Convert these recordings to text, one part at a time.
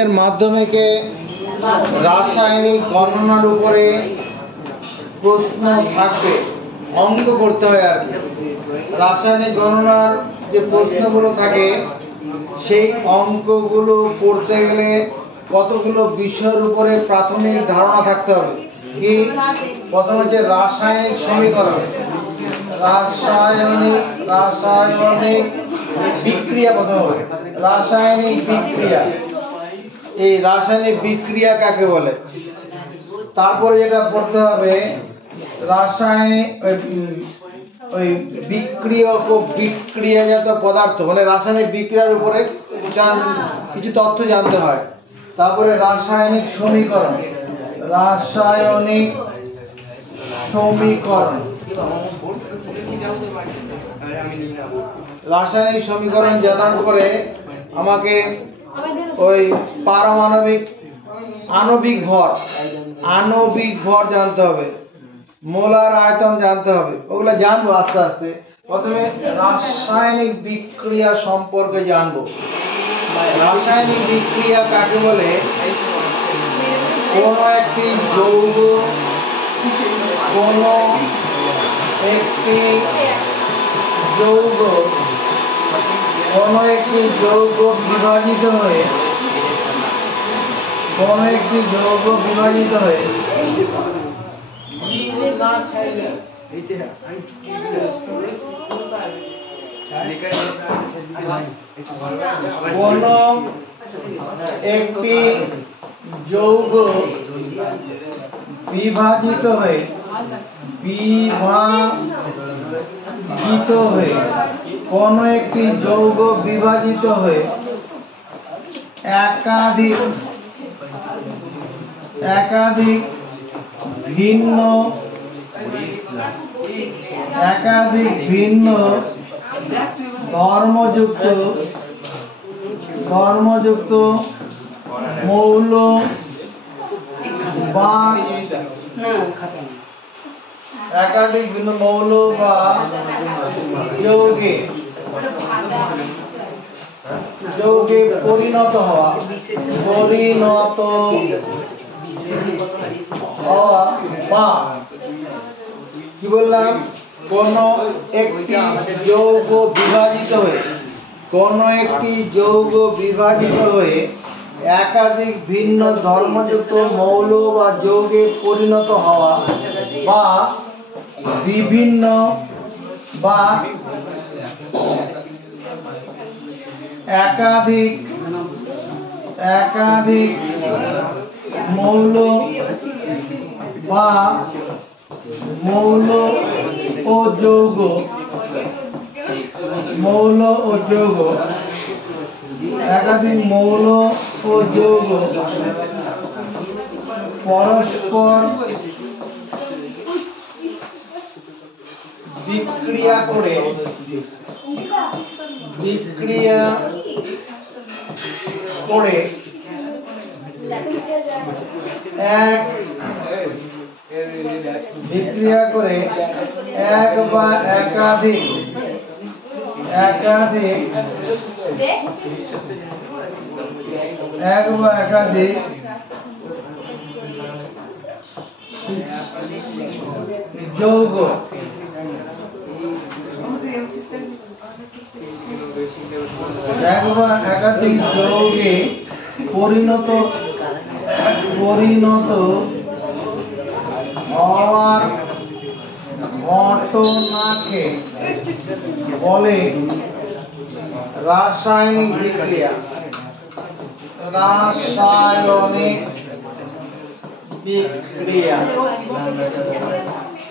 এর মাধ্যমিকে রাসায়নিক গণনার উপরে প্রশ্ন থাকবে, অঙ্ক করতে হয় আর কি। রাসায়নিক গণনার যে প্রশ্নগুলো থাকে সেই অঙ্কগুলো করতে গেলে কতগুলো বিষয়ের উপরে প্রাথমিক ধারণা থাকতে হবে। কি প্রথম হচ্ছে রাসায়নিক সমীকরণ, রাসায়নিক বিক্রিয়া, প্রথম হবে রাসায়নিক বিক্রিয়া। এই রাসায়নিক বিক্রিয়া কাকে বলে, তারপরে যেটা পড়তে হবে রাসায়নিক ওই বিক্রিয়ক ও বিক্রিয়াজাত পদার্থ, মানে রাসায়নিক বিক্রিয়ার উপরে কিছু তথ্য জানতে হয়। তারপরে রাসায়নিক সমীকরণ, রাসায়নিক সমীকরণ রাসায়নিক সমীকরণ জানার পরে আমাকে ওই পারমাণবিক আণবিক ভর জানতে হবে, মোলার আয়তন জানতে হবে। ওগুলো জানবো আস্তে আস্তে। প্রথমে রাসায়নিক বিক্রিয়া সম্পর্কে জানবো। রাসায়নিক বিক্রিয়া কাকে বলে? কোনো একটি যৌগ বিভাজিত হয়ে একাধিক ভিন্ন ধর্মযুক্ত মৌল বা যৌগে পরিণত হওয়া বা কি বললাম, কোন একটি যৌগ বিভাজিত হয়ে একাধিক ভিন্ন ধর্মযুক্ত মৌল বা যৌগে পরিণত হওয়া বা বিভিন্ন বা একাধিক মৌল বা ও যৌগ একাধিক মৌল ও যৌগ পরস্পর বিক্রিয়া করে এক বা একাধিক যৌগ যৌগে পরিণত হওয়ার ঘটনাকে বলে রাসায়নিক বিক্রিয়া।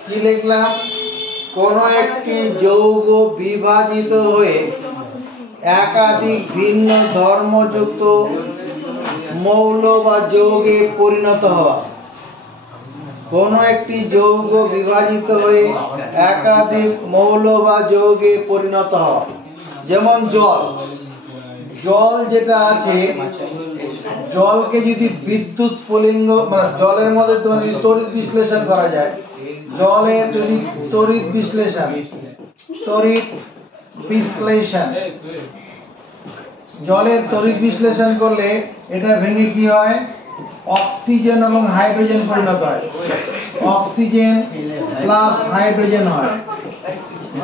কি লিখলাম? কোন একটি যৌগ বিভাজিত হয়ে একাধিক ভিন্ন ধর্মযুক্ত মৌল বা যৌগে পরিণত হওয়া। কোন একটি যৌগ বিভাজিত হয়ে একাধিক মৌল বা যৌগে পরিণত হওয়া। যেমন জল যেটা আছে, জলকে যদি বিদ্যুৎ স্ফুলিঙ্গ, মানে জলের মধ্যে তড়িৎ বিশ্লেষণ করা যায়, জলের যদি তড়িৎ বিশ্লেষণ জলের তড়িৎ বিশ্লেষণ করলে এটা ভেঙে কি হয়, অক্সিজেন এবং হাইড্রোজেন পরিণত হয়। অক্সিজেন প্লাস হাইড্রোজেন হয়,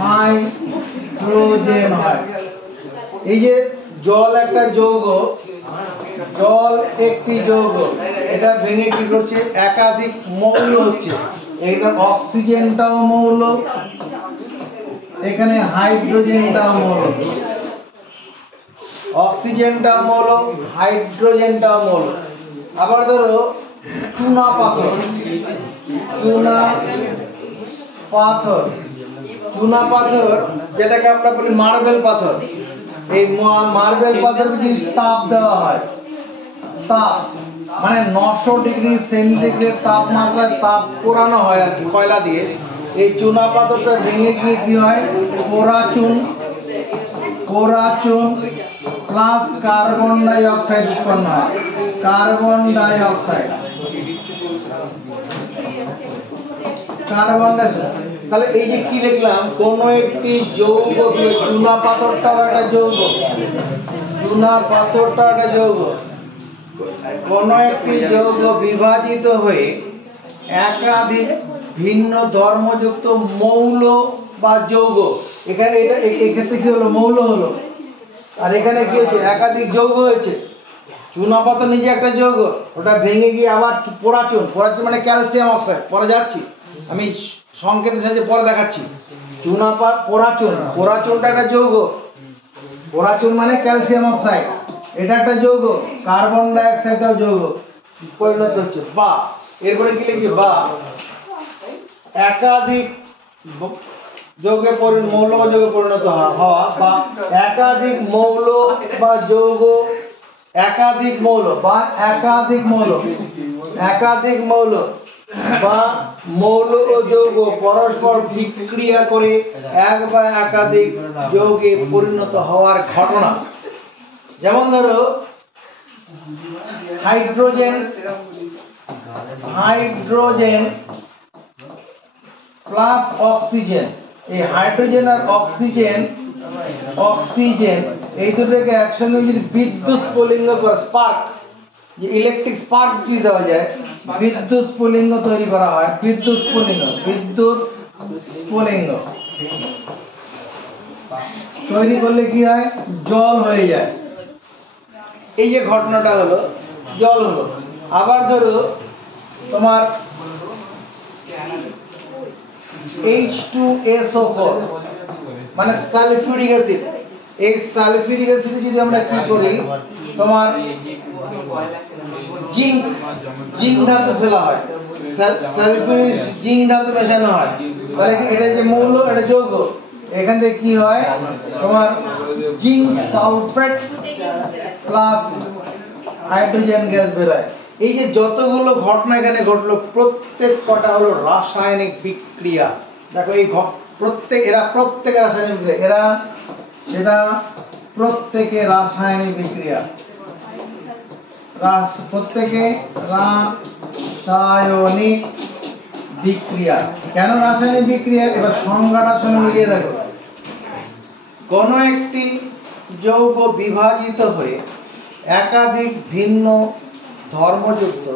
হাইড্রোজেন হয়। এই যে জল একটা যৌগ, জল একটি যৌগ, এটা ভেঙে কি করছে, একাধিক মৌল হচ্ছে। এটা অক্সিজেনটাও মৌল, এখানে হাইড্রোজেনটাও মৌল, অক্সিজেনটাও মৌল, হাইড্রোজেনটাও মৌল। আবার ধরো চুনা পাথর, চুনা পাথর, চুনা পাথর যেটাকে আমরা বলি মার্বেল পাথর। এই মার্বেল পাথর যদি তাপ দেওয়া হয়, তাপ মানে 900 ডিগ্রি সেন্টিগ্রেড তাপমাত্রায় তাপ পোড়ানো হয় আর কি কয়লা দিয়ে, এই চুনা পাথরটা ভেঙে গিয়ে কি হয়, পোড়াচুন, পোড়াচুন প্লাস কার্বন ডাই অক্সাইড উৎপন্ন হয়, carbon die oxide, carbon die. তাহলে এই যে কি লিখলাম, কোন একটি যৌগ, চুনা পাথরটাও একটা যৌগ, চুনা পাথরটাও একটা যৌগ, কোন একটি যৌগ বিভাজিত হয়ে একাধিক ভিন্ন ধর্মযুক্ত মৌল বা যৌগ, এখানে এটা এক্ষেত্রে কি হলো, মৌল হলো, আর এখানে কি হয়েছে, একাধিক যৌগ হয়েছে। চুনা পাথর নিজে একটা যৌগ, ওটা ভেঙে গিয়ে আবার পোড়াচুন, পোড়াচুন মানে ক্যালসিয়াম অক্সাইড, পরে যাচ্ছি আমি সংকেতের সাহায্যে পরে দেখাচ্ছি। চুনা পোড়াচুন, পোড়াচুনটা একটা যৌগ, পোড়াচুন মানে ক্যালসিয়াম অক্সাইড, এটা একটা যৌগ, কার্বন ডাই অক্সাইডটাও যৌগ পরিণত হচ্ছে। বা এরপরে কি লিখছি, বা একাধিক যৌগে মৌল বা যৌগে পরিণত হওয়া, বা একাধিক মৌল বা যৌগ, একাধিক মৌল বা একাধিক মৌল, একাধিক মৌল বা মৌল ও যৌগ পরস্পর বিক্রিয়া করে এক বা একাধিক যৌগে পরিণত হওয়ার ঘটনা। যেমন ধরো হাইড্রোজেন, হাইড্রোজেন প্লাস অক্সিজেন, এই হাইড্রোজেন আর অক্সিজেন, অক্সিজেন এই দুটোকে একসঙ্গে যদি বিদ্যুৎ স্ফুলিঙ্গ করে, স্পার্ক, যে ইলেকট্রিক স্পার্ক যদি দেওয়া যায়, বিদ্যুৎ স্ফুলিঙ্গ তৈরি করা হয়, বিদ্যুৎ স্ফুলিঙ্গ, বিদ্যুৎ স্ফুলিঙ্গ তৈরি করলে কি হয়, জল হয়ে যায়। এই যে ঘটনাটা হলো, জল হলো। আবার ধরো তোমার H2SO4 মানে সালফিউরিক অ্যাসিড, এই সালফিউরিক অ্যাসিডে যদি আমরা কি করি, তোমার জিঙ্ক, জিঙ্ক ধাতু ফেলা হয়, সালফিউরিক জিঙ্ক ধাতু মেশানো হয়, তাহলে কি এটা যে মৌল, এটা যৌগ, এখান থেকে কি হয়, তোমার zinc sulphate plus hydrogen gas বেরোয়। এই যে যতগুলো ঘটনা এখানে ঘটলো, প্রত্যেক কটা হলো রাসায়নিক বিক্রিয়া। দেখো এই প্রত্যেক, এরা প্রত্যেকে রাসায়নিক বিক্রিয়া, এরা সেটা প্রত্যেকে রাসায়নিক বিক্রিয়া, প্রত্যেকে রাসায়নিক বিক্রিয়া। কেন রাসায়নিক বিক্রিয়া, এবার সংজ্ঞাটার সঙ্গে মিলিয়ে দেখো। কোন একটি যৌগ বিভাজিত হয়ে একাধিক ভিন্ন ধর্মযুক্ত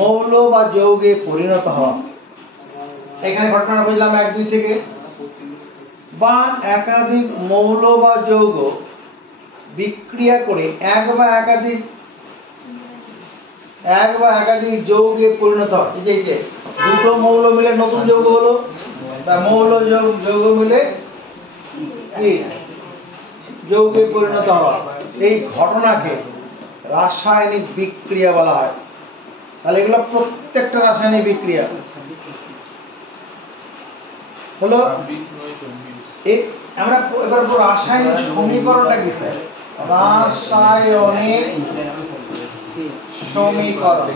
মৌল বা যৌগে পরিণত হওয়া, এখানে ঘটনা বুঝলাম 1, 2 থেকে। বা একাধিক মৌল বা যৌগ বিক্রিয়া করে এক বা একাধিক যৌগে পরিণত হয়। এই যে দুটো মৌল মিলে নতুন যৌগ হলো, বা মৌল যৌগ মিলে কি যৌগে পরিণত হওয়া, এই ঘটনাকে রাসায়নিক বিক্রিয়া বলা হয়। তাহলে এগুলো প্রত্যেকটা রাসায়নিক বিক্রিয়া হলো। আমরা এবার রাসায়নিক সমীকরণটা কি স্যার, রাসায়নিক সমীকরণ,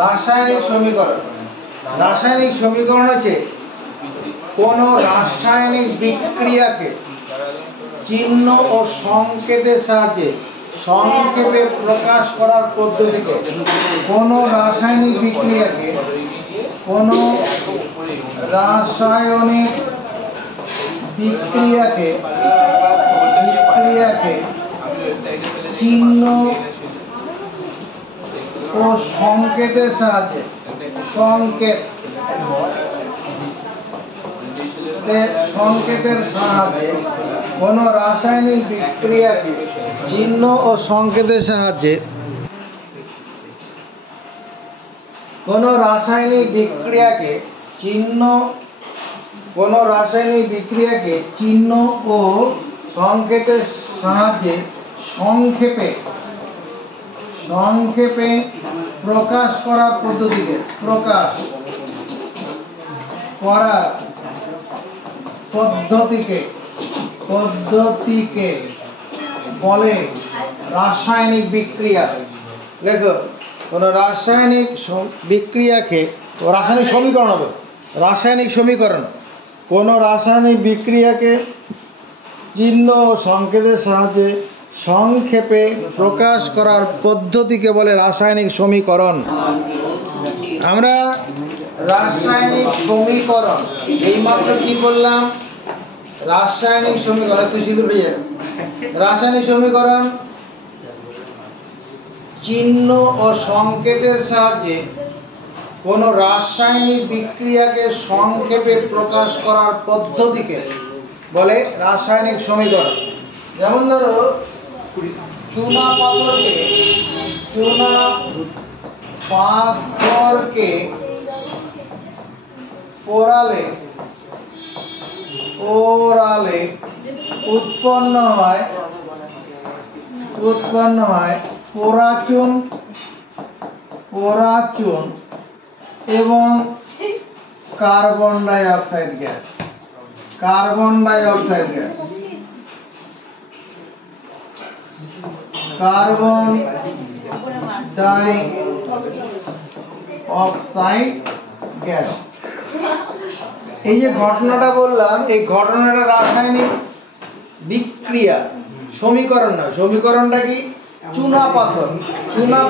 রাসায়নিক সমীকরণ, রাসায়নিক সমীকরণ হচ্ছে কোন রাসায়নিক বিক্রিয়াকে চিহ্ন ও সংকেতের সাহায্যে সংক্ষেপে প্রকাশ করার পদ্ধতিকে, কোন রাসায়নিক বিক্রিয়াকে, কোন রাসায়নিক বিক্রিয়াকে চিহ্ন ও সংকেতের সাহায্যে সংকেতের সাহায্যে কোন রাসায়নিক বিক্রিয়াকে চিহ্ন ও সংকেতের সাহায্যে কোন রাসায়নিক বিক্রিয়াকে চিহ্ন ও সংকেতের সাহায্যে সংক্ষেপে প্রকাশ করার পদ্ধতিকে বলে রাসায়নিক বিক্রিয়া। দেখো, কোন রাসায়নিক বিক্রিয়াকে রাসায়নিক সমীকরণ হবে, রাসায়নিক সমীকরণ কোন রাসায়নিক বিক্রিয়াকে চিহ্ন ও সংকেতের সাহায্যে সংক্ষেপে প্রকাশ করার পদ্ধতিকে বলে রাসায়নিক সমীকরণ। আমরা রাসায়নিক সমীকরণ এইমাত্র কি বললাম? রাসায়নিক সমীকরণ, তুই সিঁদুর হয়ে যাবে। রাসায়নিক সমীকরণ চিহ্ন ও সংকেতের সাহায্যে কোন রাসায়নিক বিক্রিয়াকে সংক্ষেপে প্রকাশ করার পদ্ধতিকে বলে রাসায়নিক সমীকরণ। যেমন ধরো, চুনা পাথরকে পোড়ালে উৎপন্ন হয় পোড়াচুন এবং carbon die oxide gas. Carbon die oxide gas. এই যে ঘটনাটা বললাম, এই ঘটনাটা রাসায়নিক বিক্রিয়া, সমীকরণ না। সমীকরণটা কি? চুনা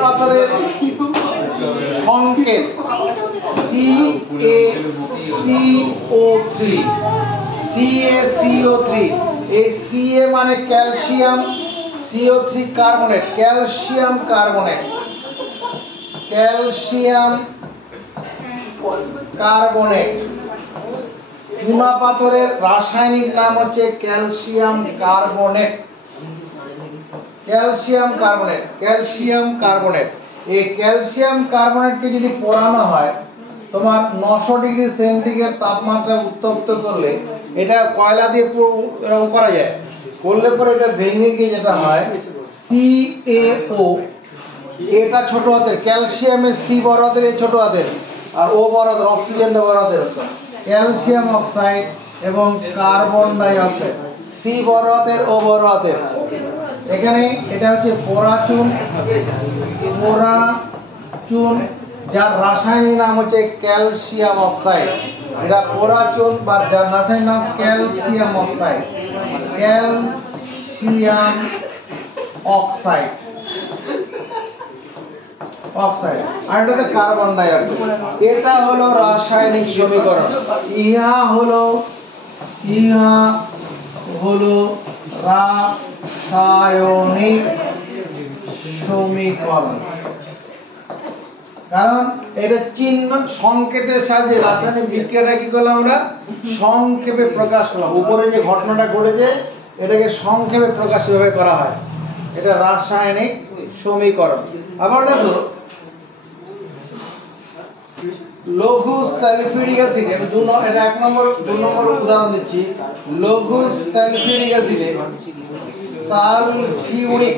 পাথরের সংকেত CaCO3। এই Ca মানে calcium, CO3 carbonate, calcium carbonate. চুনা পাথরের রাসায়নিক নাম হচ্ছে ক্যালসিয়াম কার্বনেট। এই ক্যালসিয়াম কার্বনেটকে যদি পোড়ানো হয়, তোমার 900 ডিগ্রি সেন্টিগ্রেড তাপমাত্রা উত্তপ্ত করলে, এটা কয়লা দিয়ে এরকম করা যায়, করলে পরে এটা ভেঙে গিয়ে যেটা হয় CaO, এটা ছোট হাতের, ক্যালসিয়ামের C বড় হাতের, এই ছোট হাতের, আর O বড় হাতের, অক্সিজেনটা বড় হাতের, ক্যালসিয়াম অক্সাইড এবং কার্বন ডাই অক্সাইড, C বড় হাতের, O বড় হাতের। এখানে এটা হচ্ছে পোড়াচুন, যার রাসায়নিক নাম হচ্ছে ক্যালসিয়াম অক্সাইড। এটা পোড়াচুন বা যার রাসায়নিক নাম ক্যালসিয়াম অক্সাইড। আর এটাতে কার্বন ডাই অক্সাইড। এটা হলো রাসায়নিক সমীকরণ। ইহা হলো রাসায়নিক সমীকরণ। কারণ এটা চিহ্ন সংকেতের সাহায্যে রাসায়নিক বিক্রিয়াটা কি করলাম? আমরা সংক্ষেপে প্রকাশ করলাম। উপরে যে ঘটনাটা ঘটেছে, এটাকে সংক্ষেপে প্রকাশ কিভাবে করা হয়, এটা রাসায়নিক সমীকরণ। আবার দেখো, লঘু সালফিউরিক অ্যাসিড, আমি এটা 2 নম্বর উদাহরণ দিচ্ছি। লঘু সালফিউরিক অ্যাসিডে সালফিউরিক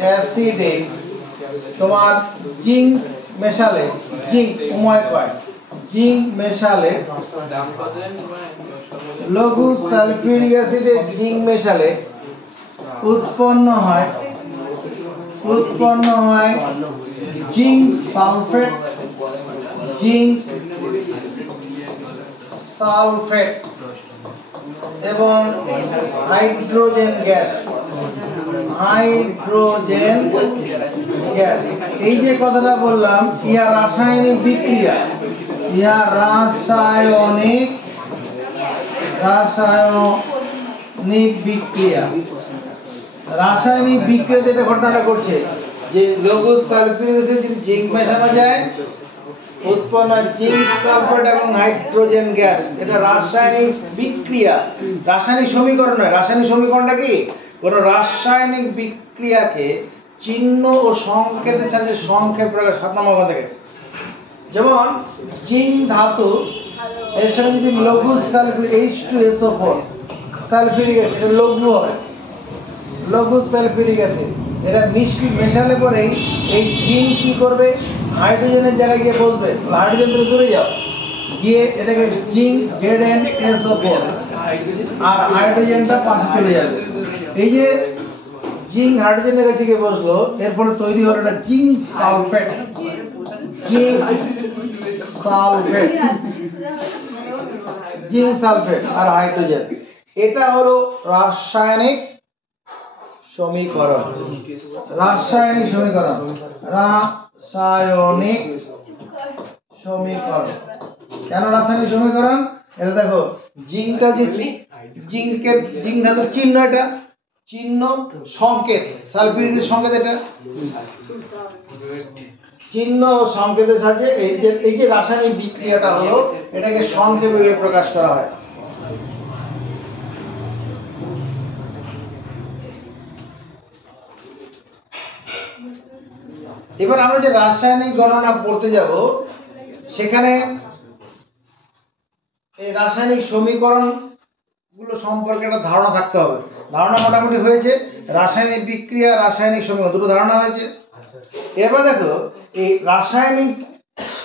অ্যাসিডে তোমার জিঙ্ক মেশালে, জিঙ্ক মেশালে, লঘু সালফিউরিক অ্যাসিডে জিঙ্ক মেশালে উৎপন্ন হয় জিঙ্ক সালফেট। এবং হাইড্রোজেন গ্যাস। হাইড্রোজেন গ্যাস, এই যে কথাটা বললাম, ইহা রাসায়নিক বিক্রিয়া, ইহা রাসায়নিক বিক্রিয়া। রাসায়নিক বিক্রিয়াতে এটা ঘটনাটা করছে যে লঘু সালফিউরিক অ্যাসিড যদি জিঙ্ক মেশানো যায়, উৎপন্ন হয় জিঙ্ক সালফেট এবং হাইড্রোজেন গ্যাস। এটা রাসায়নিক বিক্রিয়া, রাসায়নিক সমীকরণ নয়। রাসায়নিক সমীকরণটা কি? কোনো রাসায়নিক বিক্রিয়াকে চিহ্ন ও সংকেতের সাহায্যে সংক্ষেপ প্রকাশ। 7 নম্বর থেকে, যেমন জিঙ্ক ধাতু, এর সঙ্গে যদি লঘু সালফিউরিক H2SO4 সালফিউরিক অ্যাসিড, এটা লঘু হয়, লঘু সালফিউরিক অ্যাসিড, এটা মেশালে পরেই এই জিঙ্ক কি করবে? হাইড্রোজেনের জায়গায় গিয়ে বসবে। হাইড্রোজেন থেকে দূরে যাও, গিয়ে এটাকে জিঙ্ক ZnSO4, আর হাইড্রোজেনটা পাশে চলে যাবে। এই যে জিঙ্ক হাইড্রোজেনের কাছে গিয়ে বসলো, এরপরে তৈরি হলো একটা zinc sulphate. Zinc sulphate, zinc sulphate আর হাইড্রোজেন, এটা হলো রাসায়নিক সমীকরণ। রাসায়নিক সমীকরণ, রাসায়নিক সমীকরণ। কেন রাসায়নিক সমীকরণ? এটা দেখো, জিঙ্কটা যে জিঙ্কের, জিঙ্ক ধাতুর চিহ্ন, এটা চিহ্ন সংকেত, সালফিউরিক সংকেত, এটা চিহ্ন ও সংকেতের সাহায্যে এই যে রাসায়নিক বিক্রিয়াটা হলো, এটাকে সংক্ষেপে প্রকাশ করা হয়। এবার আমরা যে রাসায়নিক গণনা পড়তে যাব, সেখানে এই রাসায়নিক সমীকরণ গুলো সম্পর্কে একটা ধারণা থাকতে হবে। ধারণা মোটামুটি হয়েছে, রাসায়নিক বিক্রিয়া, রাসায়নিক সমীকরণ, দুটো ধারণা হয়েছে। এবার দেখো, এই রাসায়নিক,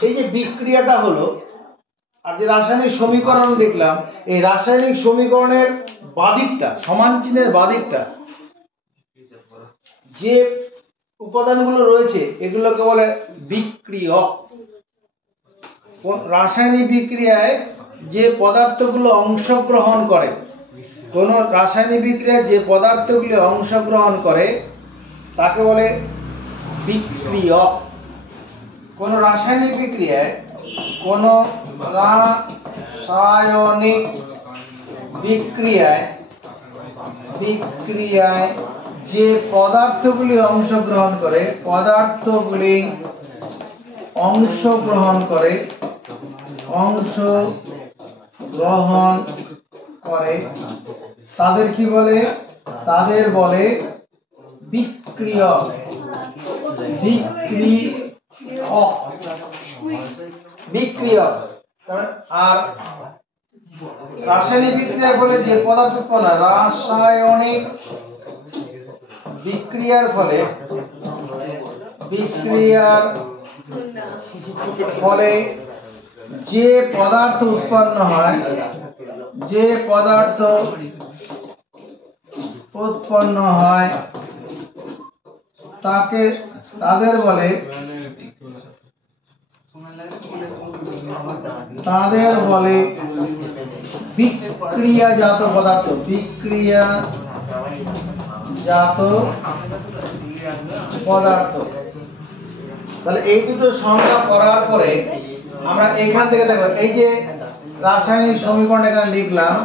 এই যে বিক্রিয়াটা হলো আর যে রাসায়নিক সমীকরণ দেখলাম, এই রাসায়নিক সমীকরণের বাদিকটা, সমান চিহ্নের বাদিকটা, যে উপাদানগুলো রয়েছে এগুলোকে বলে বিক্রিয়ক। রাসায়নিক বিক্রিয়ায় যে পদার্থগুলো অংশগ্রহণ করে, কোন রাসায়নিক বিক্রিয়ায় যে পদার্থগুলো অংশগ্রহণ করে তাকে বলে বিক্রিয়ক। কোন রাসায়নিক বিক্রিয়ায়, কোন রাসায়নিক বিক্রিয়ায় যে পদার্থগুলি অংশগ্রহণ করে, তাদের কি বলে? তাদের বলে বিক্রিয়ক। বিক্রিয়ক। আর রাসায়নিক বিক্রিয়া বলে যে পদার্থ উৎপন্ন, রাসায়নিক বিক্রিয়ার ফলে যে পদার্থ উৎপন্ন হয়, তাদের বলে বিক্রিয়াজাত পদার্থ। তাহলে এই দুটো সংজ্ঞা পড়ার পরে আমরা এখান থেকে দেখো, এই যে রাসায়নিক সমীকরণ এখানে লিখলাম,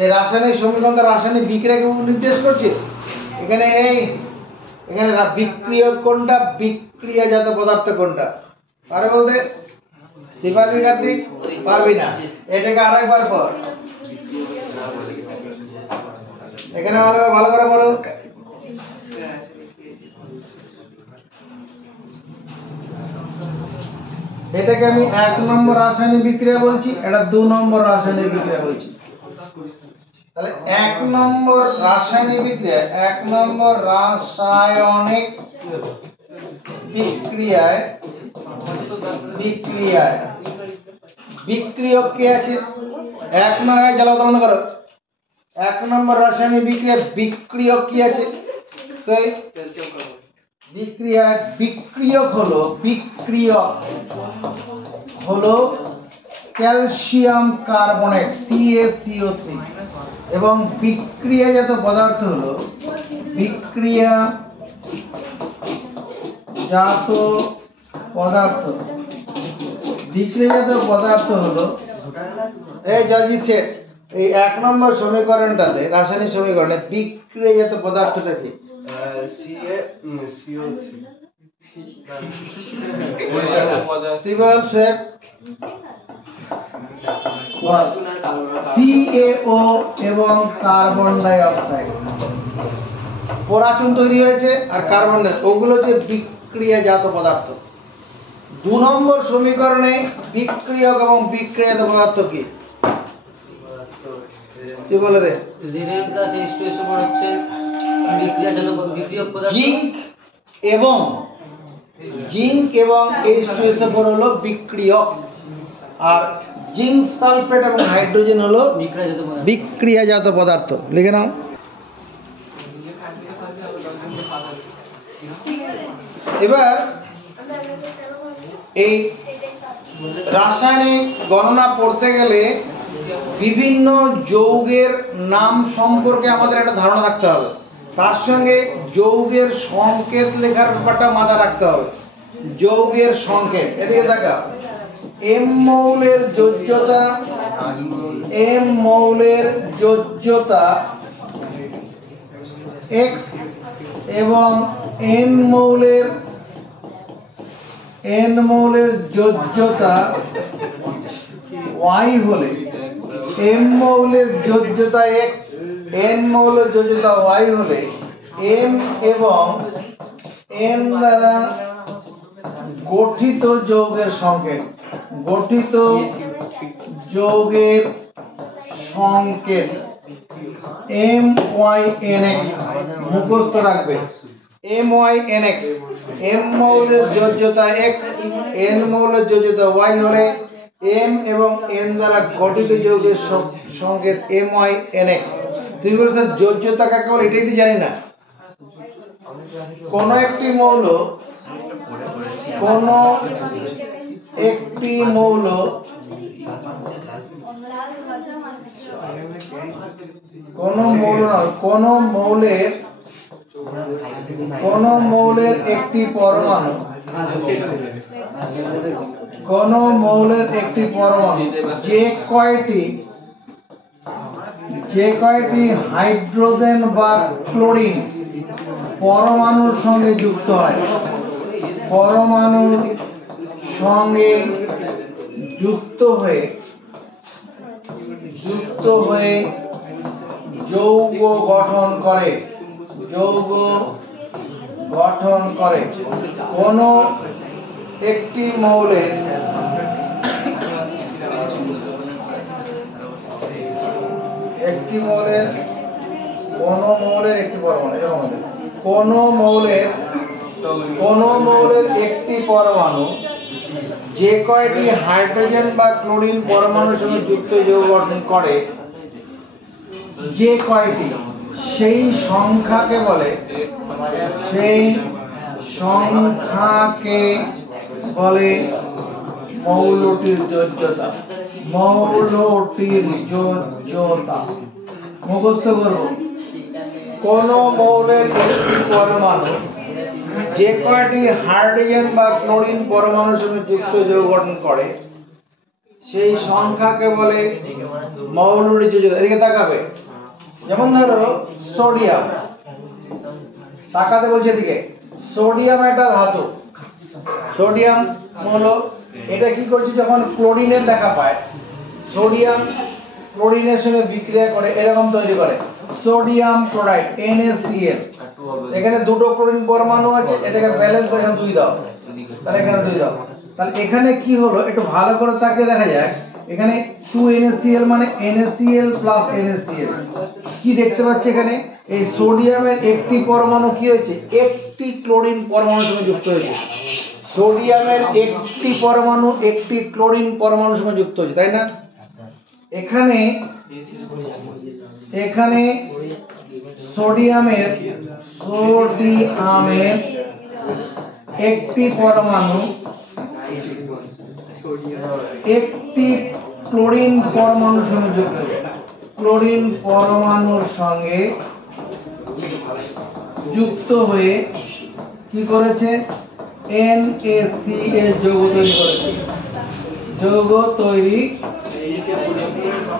এই রাসায়নিক সমীকরণটা রাসায়নিক বিক্রিয়াকে নির্দেশ করছে। এখানে বিক্রিয়ক কোনটা, বিক্রিয়াজাত পদার্থ কোনটা, পারে বলতে? পারবি কার্তিক? পারবি না। এটাকে আরেকবার পর, এখানে ভালো করে বলো। এটাকে আমি 1 নম্বর রাসায়নিক বিক্রিয়া বলছি, এটা 2 নম্বর রাসায়নিক বিক্রিয়া বলছি। তাহলে 1 নম্বর রাসায়নিক বিক্রিয়া, 1 নম্বর রাসায়নিক বিক্রিয়ায় বিক্রিয়ক কে আছে? 1 নয়, জ্বালাও বন্ধ করো। 1 নম্বর রাসায়নিক বিক্রিয়া বিক্রিয়ক কি আছে? তো বিক্রিয়ক হলো ক্যালসিয়াম কার্বনেট, CaCO3। এবং বিক্রিয়াজাত পদার্থ হলো বিক্রিয়াজাত পদার্থ হলো এই জলজিৎ শেঠ, এই 1 নম্বর সমীকরণটাতে রাসায়নিক সমীকরণে বিক্রিয়াজাত পদার্থটা কি? তুই বল শেখ। CaO এবং কার্বন ডাই অক্সাইড, পরাচুন তৈরি হয়েছে আর কার্বন ডাই, ওগুলো যে বিক্রিয়াজাত পদার্থ। 2 নম্বর সমীকরণে বিক্রিয়ক এবং বিক্রিয়াজাত পদার্থ কি? কি বলে দে? Zn plus H2SO4 হচ্ছে বিক্রিয়াজাত বিক্রিয়ক পদার্থ। জিঙ্ক এবং H2SO4 হলো বিক্রিয়ক, আর জিঙ্ক সালফেট এবং হাইড্রোজেন হলো বিক্রিয়াজাত পদার্থ। লিখে নাও। এবার এই রাসায়নিক গণনা পড়তে গেলে বিভিন্ন যৌগের নাম সম্পর্কে আমাদের একটা ধারণা থাকতে হবে, তার সঙ্গে যৌগের সংকেত লেখার ব্যাপারটা মাথায় রাখতে হবে। যৌগের সংকেত, এদিকে দেখা, M মৌলের যোজ্যতা X এবং N মৌলের যোজ্যতা Y হলে, M মৌলের যোজ্যতা X, N মৌলের যোজ্যতা Y হলে M এবং N দ্বারা গঠিত যৌগের সংকেত, MYNX মুখস্থ রাখবে। MYNX, M মৌলের যোজ্যতা X, N মৌলের যোজ্যতা Y হলে M এবং N দ্বারা গঠিত যৌগের সংকেত MYNX। তুই বলছিস যোজ্যতা কাকে বলে, এটাই তো জানি না। কোন একটি মৌল কোন মৌলের একটি পরমাণু যে কয়টি হাইড্রোজেন বা ক্লোরিন পরমাণুর সঙ্গে যুক্ত হয়, যুক্ত হয়ে যৌগ গঠন করে, কোন একটি মৌলের একটি পরমাণু যে কয়টি হাইড্রোজেন বা ক্লোরিন পরমাণুর সঙ্গে যুক্ত যৌগ গঠন করে, যে কয়টি, সেই সংখ্যাকে বলে মৌলটির যোজ্যতা। মুখস্থ করব। কোন মৌলের একটি পরমাণু যে কয়টি হাইড্রোজেন বা ক্লোরিন পরমাণুর সঙ্গে যুক্ত যৌগ গঠন করে, সেই সংখ্যাকে বলে মৌলটির যোজ্যতা। এদিকে তাকাবে। যেমন ধরো সোডিয়াম, তাকাতে বলছে এদিকে। সোডিয়াম একটা ধাতু, সোডিয়াম হলো, এটা কি করছে, যখন ক্লোরিনের দেখা পায়, সোডিয়াম ক্লোরিনের সঙ্গে বিক্রিয়া করে এরকম তৈরি করে সোডিয়াম ক্লোরাইড NaCl। এখানে দুটো ক্লোরিন পরমাণু আছে, এটাকে ব্যালেন্স করে এখানে 2 দাও, তাহলে এখানে 2 দাও। তাহলে এখানে কি হলো একটু ভালো করে তাকিয়ে দেখা যায়, এখানে 2NaCl মানে NaCl প্লাস NaCl। কি দেখতে পাচ্ছি এখানে, এই সোডিয়ামের একটি পরমাণু কি হয়েছে, একটি ক্লোরিন পরমাণুর সঙ্গে যুক্ত হয়েছে। সোডিয়ামের একটি পরমাণু একটি ক্লোরিন পরমাণুর সঙ্গে যুক্ত হয়েছে, তাই না? এখানে সোডিয়ামের একটি পরমাণু একটি ক্লোরিন পরমাণুর সঙ্গে যুক্ত, ক্লোরিন পরমাণুর সঙ্গে যুক্ত হয়ে কি করেছে? NaCl যৌগ তৈরি করেছে। যৌগ তৈরি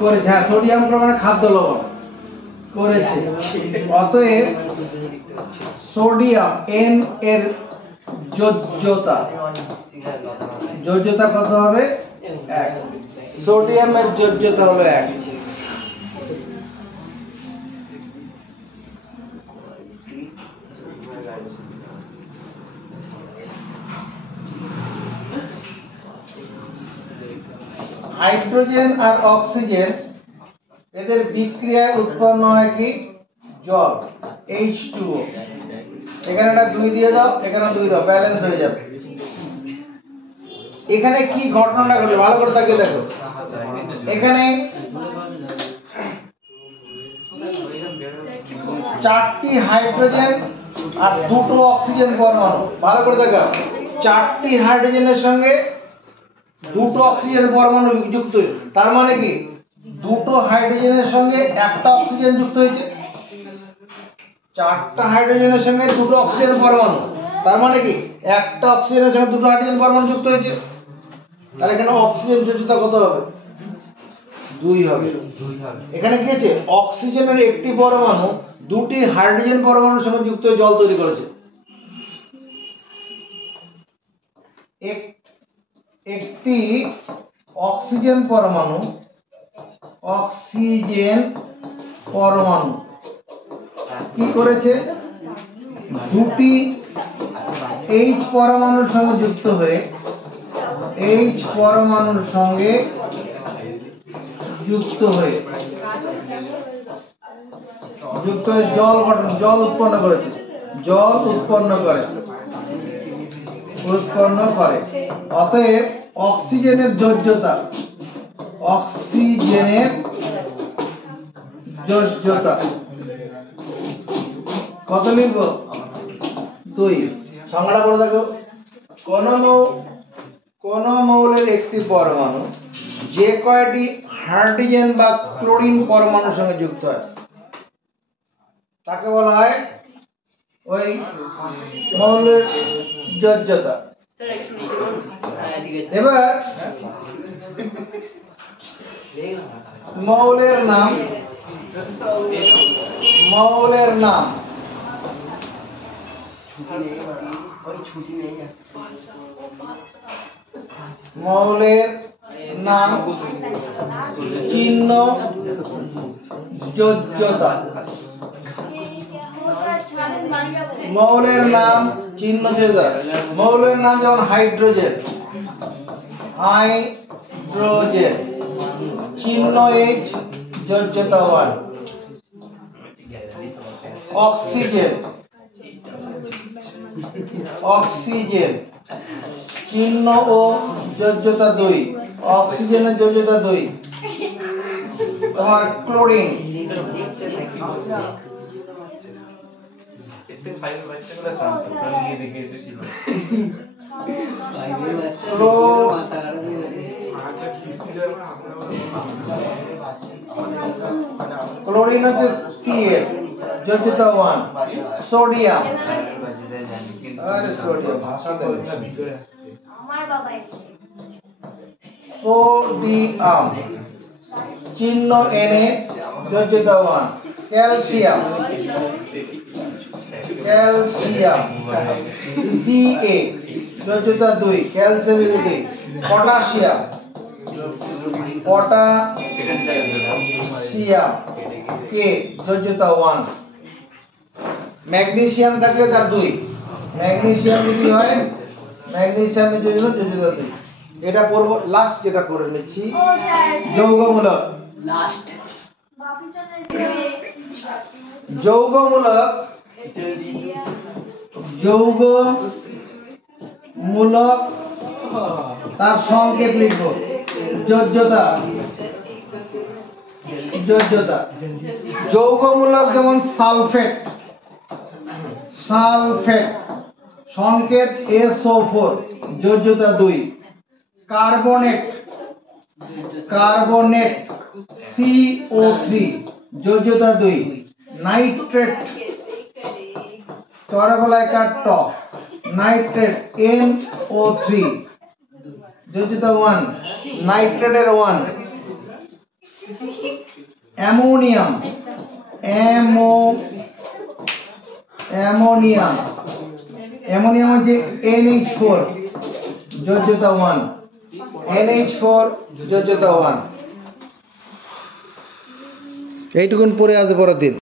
করেছে, হ্যাঁ, সোডিয়াম ক্লোরাইড খাদ্য লবণ করেছে। অতএব সোডিয়াম N এর যোজ্যতা কত হবে? 1। সোডিয়ামের যোজ্যতা হলো 1। হাইড্রোজেন আর অক্সিজেন এদের বিক্রিয়ায় উৎপন্ন হয় কি? জল, H2O। এখানে একটা 2 দিয়ে দাও, এখানে 2 দাও, ব্যালেন্স হয়ে যাবে। এখানে কি ঘটনাটা ঘটলো ভালো করে তাকিয়ে দেখো। এখানে 4টি হাইড্রোজেন আর 2টো অক্সিজেন পরমাণু। ভালো করে দেখো, 4টি হাইড্রোজেনের সঙ্গে 2টো অক্সিজেন পরমাণু যুক্ত হয়েছে। তার মানে কি 2টো হাইড্রোজেনের সঙ্গে 1টা অক্সিজেন যুক্ত হয়েছে। 4টা হাইড্রোজেনের সঙ্গে 2টো অক্সিজেন পরমাণু, তার মানে কি 1টা অক্সিজেনের সঙ্গে 2টো হাইড্রোজেন পরমাণু যুক্ত হয়েছে। তাহলে এখানে অক্সিজেন যোজ্যতা কত হবে? 2 হবে। এখানে কি আছে? অক্সিজেনের একটি পরমাণু 2টি হাইড্রোজেন পরমাণুর সঙ্গে যুক্ত হয়ে জল তৈরি করেছে। একটি অক্সিজেন পরমাণু কি করেছে? 2টি H পরমাণুর সঙ্গে যুক্ত হয়ে জল উৎপন্ন করেছে। অতএব অক্সিজেনের যোজ্যতা কত লিখবো? 2। সংজ্ঞাটা বলে দেখো। কোন মৌলের একটি পরমাণু যে কয়টি হাইড্রোজেন বা ক্লোরিন পরমাণুর সঙ্গে যুক্ত হয় তাকে বলা হয় ওই মৌলের যোজ্যতা। এবার মৌলের নাম চিহ্ন যোজ্যতা। মৌলের নাম যেমন হাইড্রোজেন চিহ্ন H, যোজ্যতা 1। অক্সিজেন চিহ্ন O, যোজ্যতা 2। অক্সিজেনের যোজ্যতা 2। তোমার ক্লোরিন ক্লোরিন হচ্ছে Cl, যোজ্যতা 1। সোডিয়াম ভাষা সোডিয়াম চিহ্ন Na, যোজ্যতা 1। Calcium Ca, যোজ্যতা 2। Calcium. Potassium K, যোজ্যতা 1। Magnesium থাকলে তার 2। ম্যাগনেসিয়াম যদি হয়, ম্যাগনেসিয়ামের যোজ্যতা 2। এটা পড়বো লাস্ট, যেটা করে নিচ্ছি যৌগমূলক। তার সংকেত লিখবো যোজ্যতা। যৌগমূলক যেমন সালফেট সংকেত SO4, যোজ্যতা 2। কার্বনেট CO3 যোজ্যতা 2, নাইট্রেট তরবলায় কাট নাইট্রেট NO3 যোজ্যতা 1, নাইট্রেটের 1, অ্যামোনিয়াম অ্যামোনিয়াম হচ্ছে NH4 যোজ্যতা 1, NH4 যোজ্যতা 1। এইটুকুন পরে আছে পরের দিন।